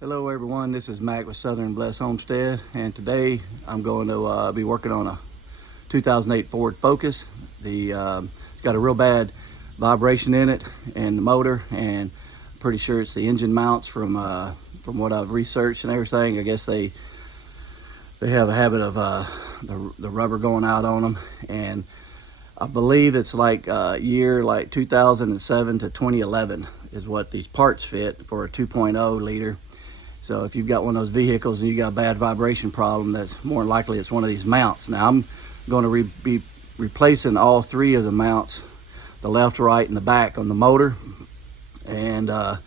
Hello everyone, this is Mac with Southern Bless Homestead, and today I'm going to be working on a 2008 Ford Focus. It's got a real bad vibration in it and the motor, and I'm pretty sure it's the engine mounts from what I've researched and everything. I guess they have a habit of the rubber going out on them, and I believe it's like year like 2007 to 2011 is what these parts fit for a 2.0 liter. So if you've got one of those vehicles and you got a bad vibration problem, that's more than likely it's one of these mounts. Now I'm going to be replacing all three of the mounts, the left, right, and the back on the motor. And I'm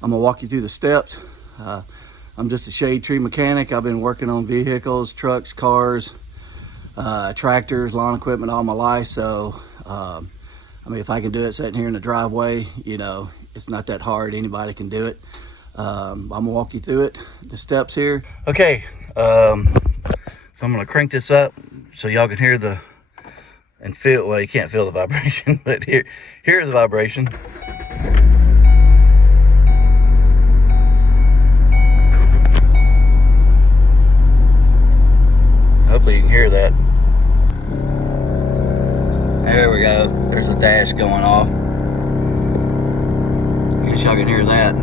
gonna walk you through the steps. I'm just a shade tree mechanic. I've been working on vehicles, trucks, cars, tractors, lawn equipment all my life. So I mean, if I can do it sitting here in the driveway, you know, it's not that hard. Anybody can do it. I'm gonna walk you through it, the steps here. Okay, so I'm gonna crank this up so y'all can hear and feel, well, you can't feel the vibration, but hear the vibration. Hopefully you can hear that. There we go. There's the dash going off. I guess y'all can hear that.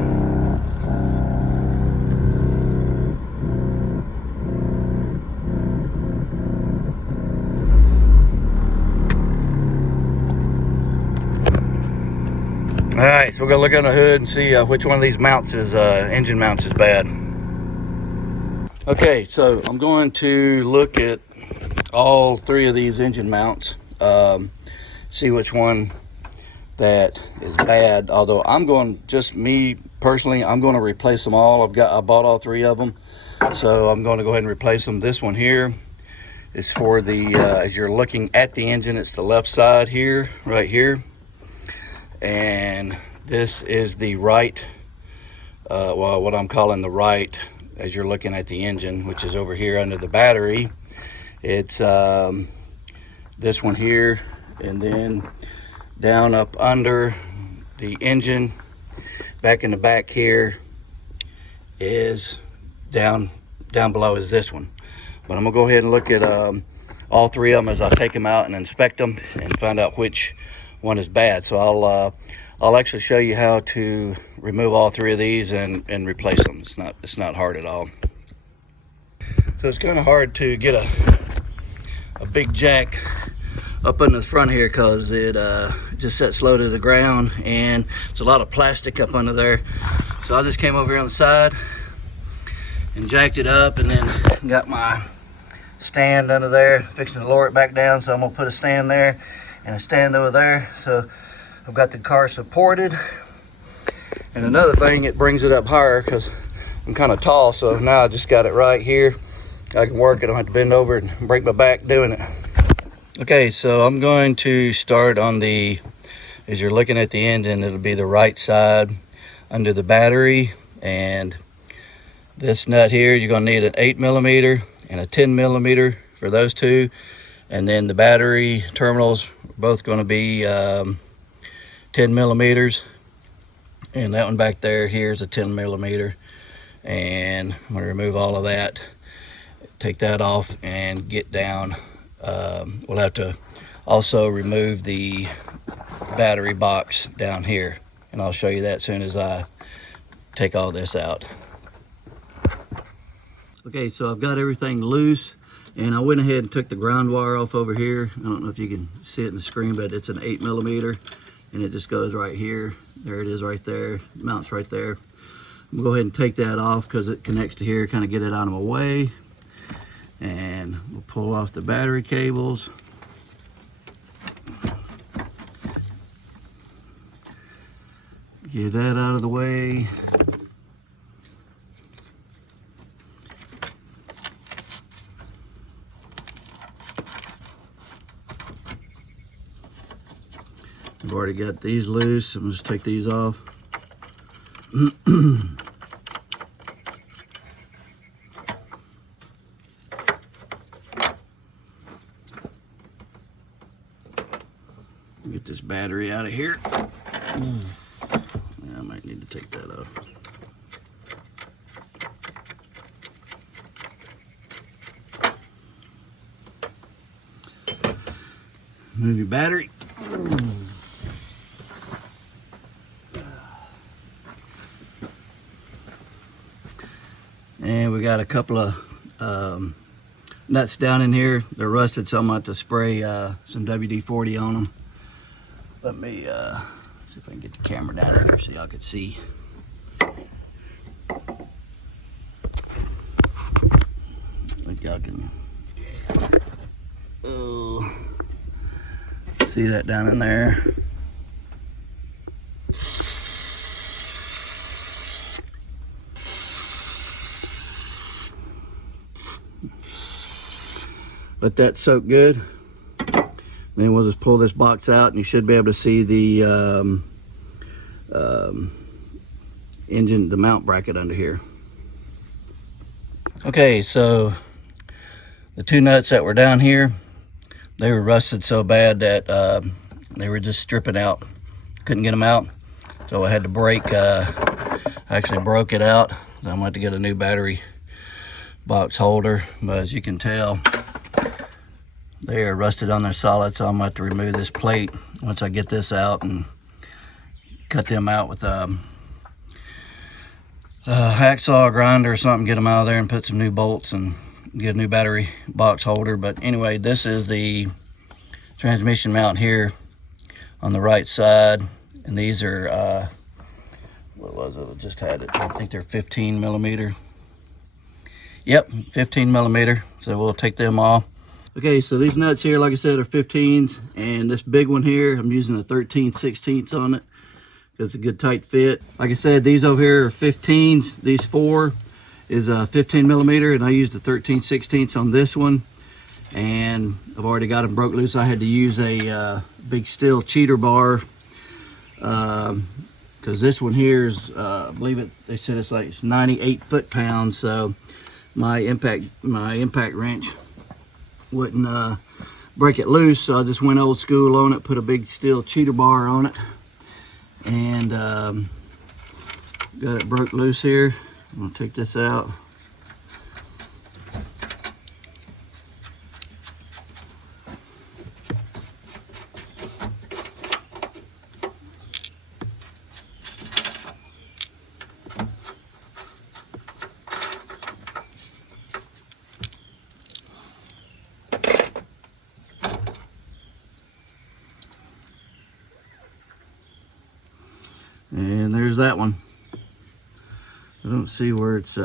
All right, so we're gonna look on the hood and see which one of these mounts is engine mounts is bad. Okay, so I'm going to look at all three of these engine mounts, see which one that is bad. Although just me personally, I'm going to replace them all. I bought all three of them, so I'm going to go ahead and replace them. This one here is for the as you're looking at the engine, it's the left side here, right here. And this is the right, well, what I'm calling the right as you're looking at the engine, which is over here under the battery. It's this one here, and then down up under the engine, back in the back here is down below is this one. But I'm gonna go ahead and look at all three of them as I take them out and inspect them and find out which one is bad. So I'll actually show you how to remove all three of these and replace them. It's not hard at all. So it's kind of hard to get a big jack up in the front here because it just sets low to the ground, and there's a lot of plastic up under there. So I just came over here on the side and jacked it up, and then got my stand under there, fixing to lower it back down. So I'm gonna put a stand there and a stand over there, so I've got the car supported. And another thing, it brings it up higher because I'm kind of tall, so now I just got it right here. I can work it, I don't have to bend over and break my back doing it. Okay, so I'm going to start on as you're looking at the engine, it'll be the right side under the battery. And this nut here, you're gonna need an 8mm and a 10mm for those two. And then the battery terminals are both going to be 10mm, and that one back there, here's a 10mm. And I'm going to remove all of that, take that off, and get down. We'll have to also remove the battery box down here, and I'll show you that as soon as I take all this out. Okay, so I've got everything loose, and I went ahead and took the ground wire off over here. I don't know if you can see it in the screen, but it's an 8mm, and it just goes right here. There it is right there, mounts right there. I'm gonna go ahead and take that off because it connects to here, kind of get it out of my way. And we'll pull off the battery cables. Get that out of the way. I've already got these loose. I'm just take these off. Get this battery out of here. Yeah, I might need to take that off. Move your battery. And we got a couple of nuts down in here. They're rusted, so I'm about to spray some WD-40 on them. Let me see if I can get the camera down in here so y'all can see. Like y'all can see that down in there. Let that soak good. Then we'll just pull this box out, and you should be able to see the engine, the mount bracket under here. Okay, so the two nuts that were down here, they were rusted so bad that they were just stripping out. Couldn't get them out, so I had to break. I actually broke it out. So I'm going to have to get a new battery box holder, but as you can tell, they are rusted on their solid, so I'm going to have to remove this plate once I get this out and cut them out with a hacksaw grinder or something, get them out of there and put some new bolts and get a new battery box holder. But anyway, this is the transmission mount here on the right side, and these are what was it? I just had it. I think they're 15 millimeter. Yep, 15 millimeter. So we'll take them off. Okay, so these nuts here, like I said, are 15s, and this big one here, I'm using a 13/16 on it because it's a good tight fit. Like I said, these over here are 15s. These four is a 15 millimeter, and I used a 13/16 on this one. And I've already got them broke loose. I had to use a big steel cheater bar because this one here is, I believe it. They said it's 98 foot-pounds. So my impact wrench wouldn't break it loose, so I just went old school on it, put a big steel cheater bar on it, and got it broke loose here. I'm gonna take this out. And there's that one. I don't see where it's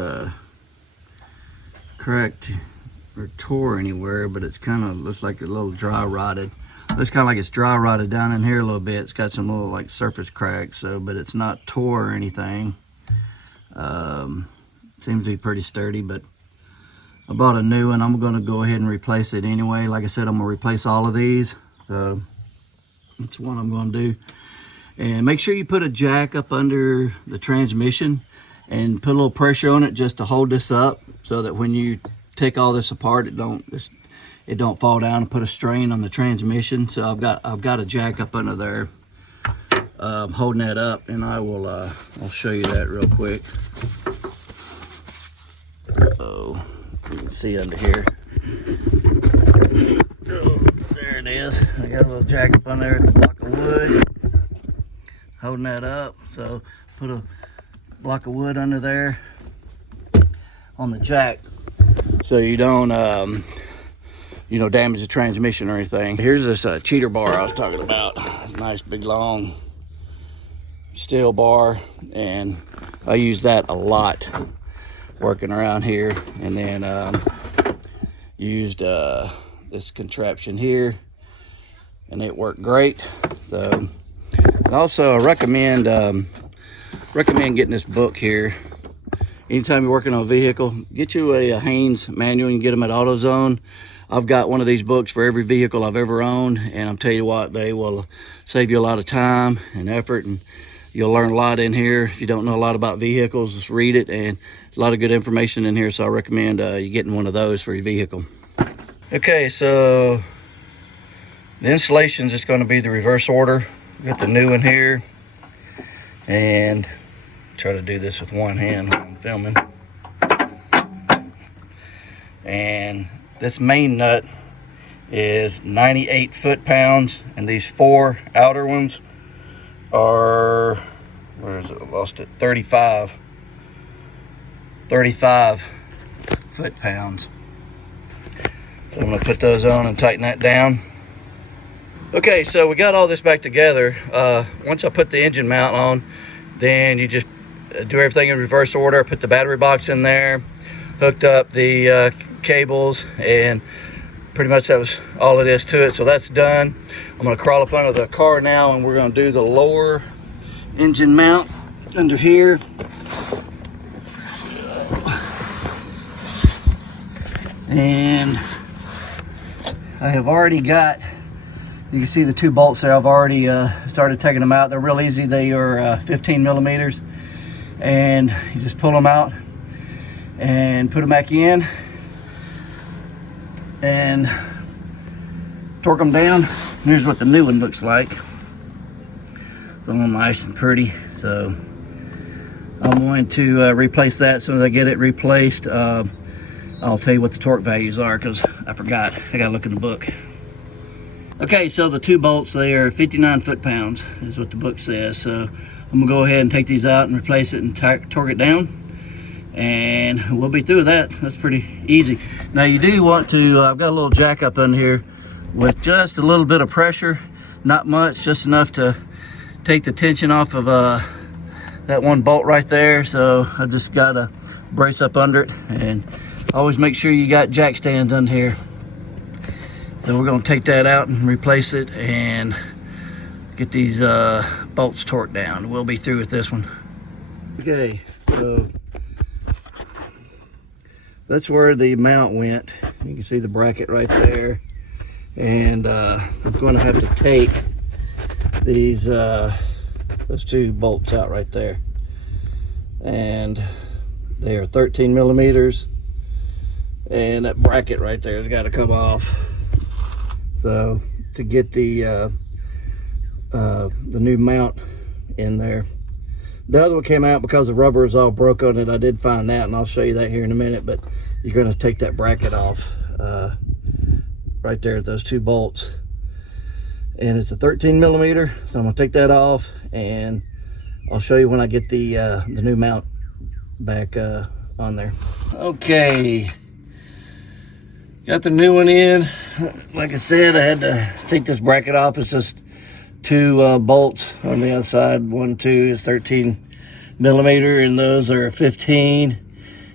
cracked or tore anywhere, but it's kind of looks like a little dry rotted. Looks kind of like it's dry rotted down in here a little bit. It's got some little like surface cracks, so but it's not tore or anything. Seems to be pretty sturdy, but I bought a new one. I'm going to go ahead and replace it anyway. Like I said, I'm going to replace all of these, so that's what I'm going to do. And make sure you put a jack up under the transmission and put a little pressure on it just to hold this up, so that when you take all this apart, it don't fall down and put a strain on the transmission. So I've got a jack up under there holding that up, and I'll show you that real quick. Oh, you can see under here. Oh, there it is. I got a little jack up under there, it's a block of wood holding that up. So put a block of wood under there on the jack so you don't damage the transmission or anything. Here's this cheater bar I was talking about. Nice big long steel bar, and I use that a lot working around here. And then used this contraption here, and it worked great. So and also I recommend getting this book here. Anytime you're working on a vehicle, get you a Haynes manual. You can get them at AutoZone. I've got one of these books for every vehicle I've ever owned, and I'm telling you what, they will save you a lot of time and effort, and you'll learn a lot in here. If you don't know a lot about vehicles, just read it, and a lot of good information in here. So I recommend you getting one of those for your vehicle. Okay, so the installations is going to be the reverse order. Got the new one here, and try to do this with one hand while I'm filming. And this main nut is 98 foot-pounds, and these 4 outer ones are, where is it? I lost it. 35 foot-pounds. So I'm gonna put those on and tighten that down. Okay, so we got all this back together. Once I put the engine mount on, then you just do everything in reverse order. Put the battery box in there, hooked up the cables, and pretty much that was all it is to it. So that's done. I'm gonna crawl up under the car now, and we're gonna do the lower engine mount under here. And I have already got, you can see the 2 bolts there. I've already started taking them out. They're real easy. They are 15 millimeters, and you just pull them out and put them back in and torque them down. Here's what the new one looks like. It's all nice and pretty. So I'm going to replace that. As soon as I get it replaced, I'll tell you what the torque values are, because I forgot. I gotta look in the book. Okay, so the 2 bolts, they are 59 foot-pounds is what the book says. So I'm gonna go ahead and take these out and replace it and torque it down, and we'll be through with that. That's pretty easy. Now you do want to, I've got a little jack up in here with just a little bit of pressure, not much, just enough to take the tension off of that 1 bolt right there. So I just gotta brace up under it, and always make sure you got jack stands under here. So we're gonna take that out and replace it and get these bolts torqued down. We'll be through with this one. Okay, so that's where the mount went. You can see the bracket right there. And I'm going to have to take these those 2 bolts out right there. And they are 13 millimeters. And that bracket right there has got to come off. So to get the new mount in there. The other one came out because the rubber is all broke on it. I did find that, and I'll show you that here in a minute. But you're going to take that bracket off right there at those 2 bolts. And it's a 13 millimeter. So I'm going to take that off, and I'll show you when I get the new mount back on there. Okay. Got the new one in. Like I said, I had to take this bracket off. It's just 2 bolts on the outside. 1, 2 is 13 millimeter, and those are 15.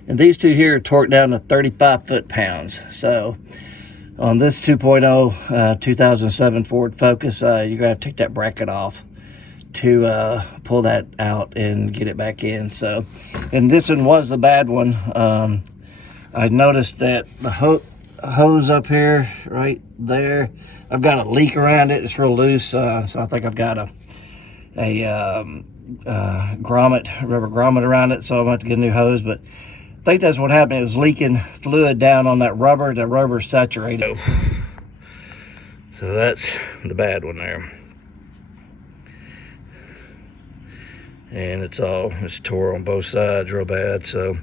And these 2 here are torqued down to 35 foot-pounds. So on this 2.0 2007 Ford Focus, you're gonna have to take that bracket off to pull that out and get it back in. So, and this one was the bad one. I noticed that the hose up here right there, I've got a leak around it. It's real loose, so I think I've got a rubber grommet around it, so I'm gonna have to get a new hose. But I think that's what happened. It was leaking fluid down on that rubber. The rubber's saturated. So that's the bad one there, and it's tore on both sides real bad. So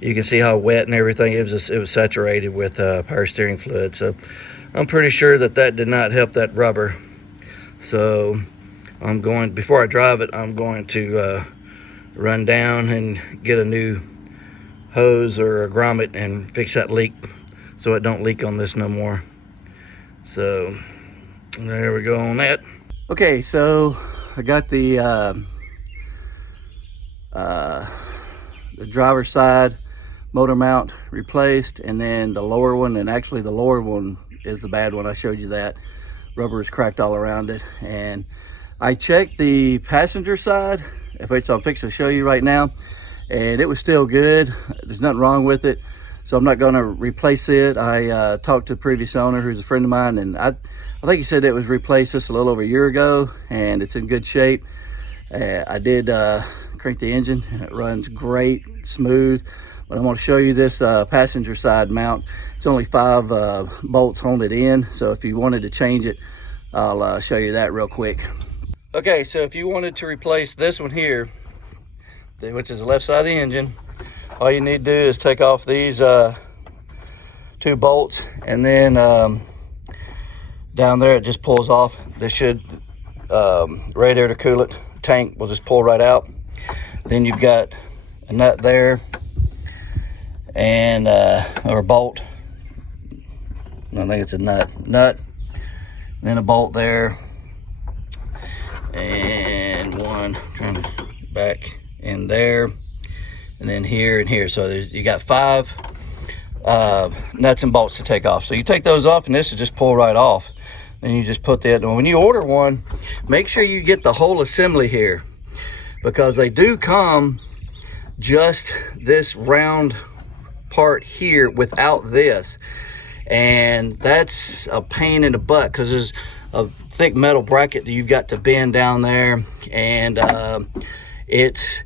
you can see how wet and everything it was saturated with power steering fluid. So I'm pretty sure that did not help that rubber. So I'm going, before I drive it, I'm going to run down and get a new hose or a grommet and fix that leak so it don't leak on this no more. So there we go on that. Okay, so I got the driver's side motor mount replaced, and then the lower one, and actually the lower one is the bad one. I showed you that. Rubber is cracked all around it. And I checked the passenger side, which I'm fixing to show you right now, and it was still good. There's nothing wrong with it, so I'm not going to replace it. I talked to the previous owner, who's a friend of mine, and I think he said it was replaced just a little over a year ago, and it's in good shape. I did crank the engine, and it runs great, smooth. But I want to show you this passenger side mount. It's only 5 bolts holding it in, so if you wanted to change it, I'll show you that real quick. Okay, so if you wanted to replace this one here, which is the left side of the engine, all you need to do is take off these 2 bolts, and then down there, it just pulls off. This should radiator coolant tank will just pull right out. Then you've got a nut there, and or a bolt. I think it's a nut, then a bolt there, and one trying to back in there, and then here and here. So you got 5 nuts and bolts to take off. So you take those off, and this will just pull right off. Then you just put that. When you order one, make sure you get the whole assembly here, because they do come just this round part here without this, and that's a pain in the butt because there's a thick metal bracket that you've got to bend down there, and it's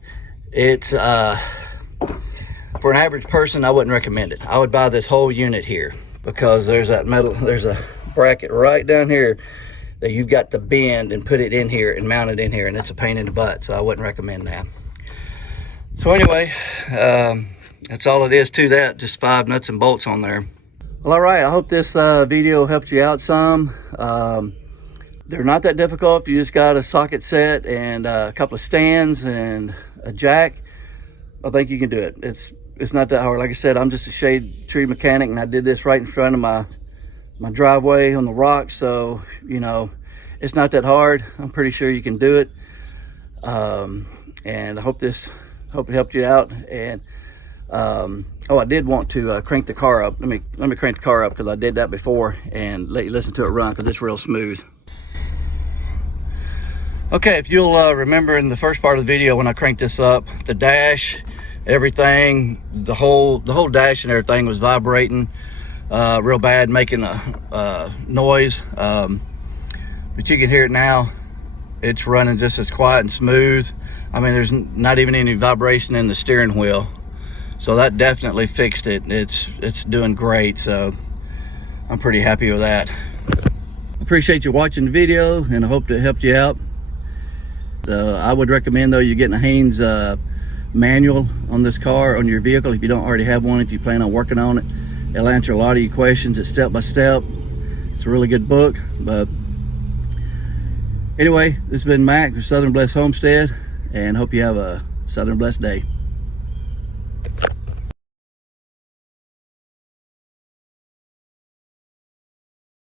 for an average person, I wouldn't recommend it. I would buy this whole unit here, because there's that metal, there's a bracket right down here that you've got to bend and put it in here and mount it in here, and it's a pain in the butt, so I wouldn't recommend that. So anyway, that's all it is to that, just 5 nuts and bolts on there. Well, all right, I hope this video helped you out some. They're not that difficult. If you just got a socket set and a couple of stands and a jack, I think you can do it. It's not that hard. Like I said, I'm just a shade tree mechanic, and I did this right in front of my driveway on the rocks, so you know, it's not that hard. I'm pretty sure you can do it. And I hope it helped you out. And oh, I did want to crank the car up. Let me crank the car up, because I did that before, and let you listen to it run, because it's real smooth. Okay, if you'll remember in the first part of the video when I cranked this up, the dash, everything, the whole dash and everything was vibrating real bad, making a noise, but you can hear it now. It's running just as quiet and smooth. I mean, there's not even any vibration in the steering wheel, so that definitely fixed it. It's doing great, so I'm pretty happy with that. Appreciate you watching the video, and I hope it helped you out. I would recommend, though, you're getting a Haynes manual on this car, on your vehicle, if you don't already have one. If you plan on working on it, it'll answer a lot of your questions. It's step by step. It's a really good book. But anyway, this has been Mac with Southern Blessed Homestead, and hope you have a Southern Blessed day.